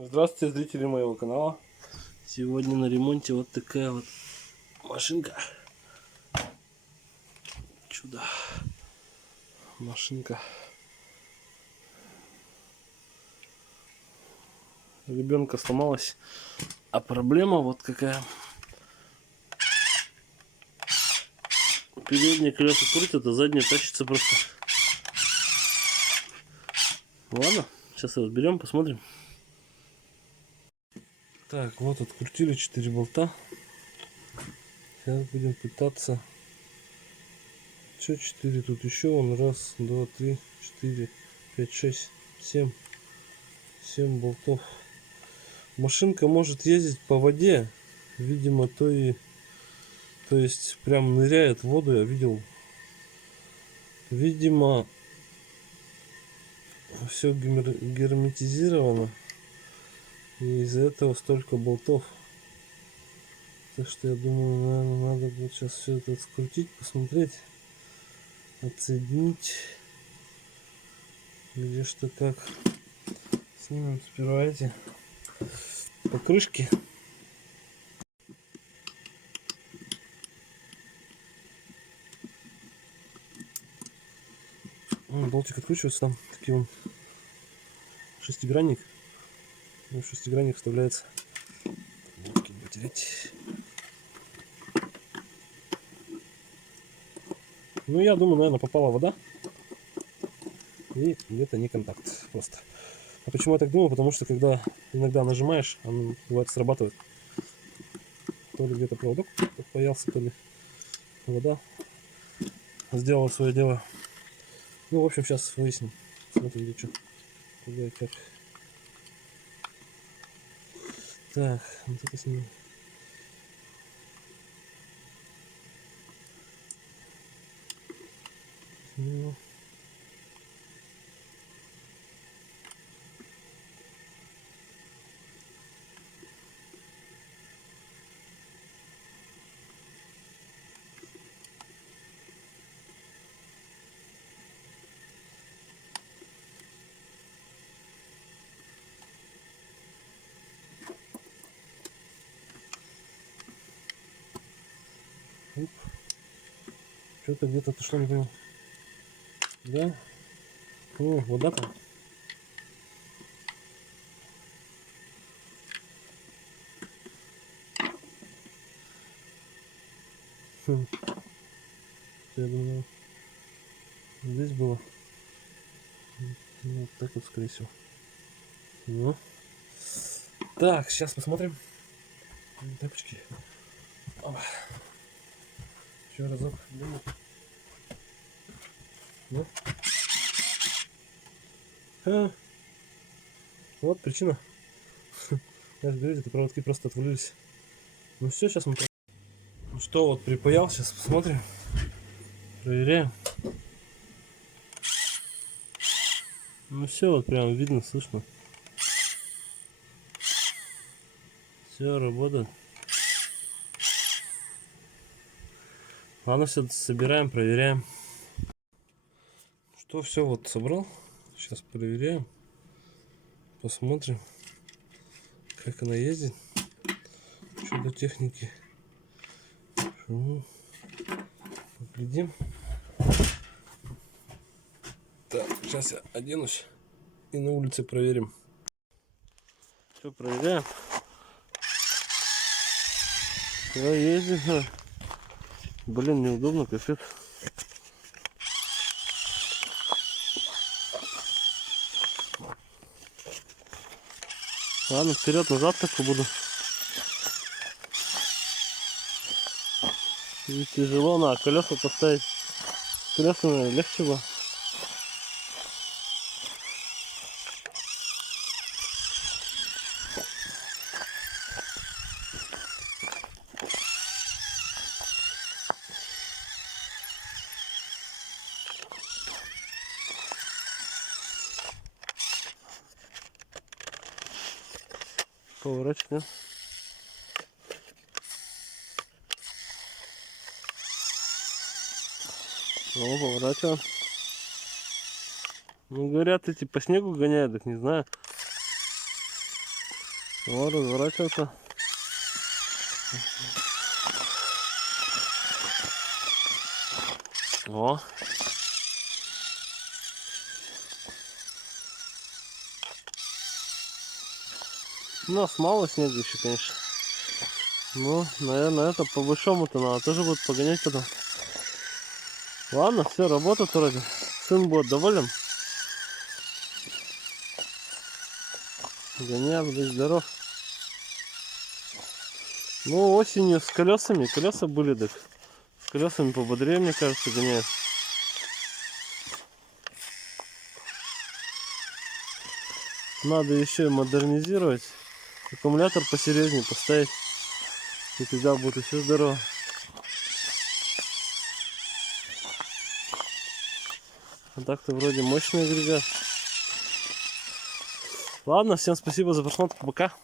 Здравствуйте, зрители моего канала. Сегодня на ремонте вот такая вот машинка. Чудо. Машинка. Ребенка сломалась. А проблема вот какая. Переднее колесо крутит, а заднее тащится просто. Ладно, сейчас его берем, посмотрим. Так, вот открутили 4 болта. Сейчас будем пытаться. Что 4? Тут еще он. Раз, два, три, 4, 5, 6, 7. 7 болтов. Машинка может ездить по воде. Видимо, то есть прям ныряет в воду, я видел. Видимо, все герметизировано. И из-за этого столько болтов. Так что я думаю, наверное, надо будет сейчас все это скрутить, посмотреть, отсоединить, где что как. Снимем сперва эти покрышки. Болтик откручивается, там такие он шестигранник. В шестигранник вставляется. Болтики не потерять. Ну, я думаю, наверное, попала вода. И где-то не контакт просто. А почему я так думаю? Потому что когда иногда нажимаешь, он бывает срабатывает. То ли где-то проводок появился, то ли вода сделала свое дело. Ну, в общем, сейчас выясним. Смотрим, где что. Куда и как. Так, вот это снимем. Снимем. Что-то где-то отошло, не понял. Да? О, вода там. Я думаю, здесь было. Ну, вот так вот, скорее всего. Ну. Так, сейчас посмотрим. Тапочки. Еще разок. Ну. Вот причина. Я же говорю, это проводки просто отвалились. Ну все, сейчас мы... Ну что, вот припаял, сейчас посмотрим. Проверяем. Ну все, вот прям видно, слышно. Все, работает. Ладно, все собираем, проверяем. Что, все вот собрал. Сейчас проверяем. Посмотрим, как она ездит. Чудо техники. Поглядим. Так, сейчас я оденусь и на улице проверим. Все, проверяем. Все ездит. Блин, неудобно, капец. Ладно, вперед-назад так буду. И тяжело на колеса поставить. Колеса, наверное, легче было. Поворачивать, да? О, поворачиваем. Ну, говорят, эти по снегу гоняют, так не знаю. О, разворачиваться. О. У нас мало снега еще, конечно. Ну, наверное, это по большому-то надо тоже будет погонять потом. Ладно, все, работает вроде. Сын будет доволен. Гоняем, будь здоров. Ну, осенью с колесами. Колеса были, так. С колесами пободрее, мне кажется, гоняют. Надо еще и модернизировать. Аккумулятор посерьезнее поставить. И тогда будет еще здорово. А так-то вроде мощный агрегат. Ладно, всем спасибо за просмотр. Пока.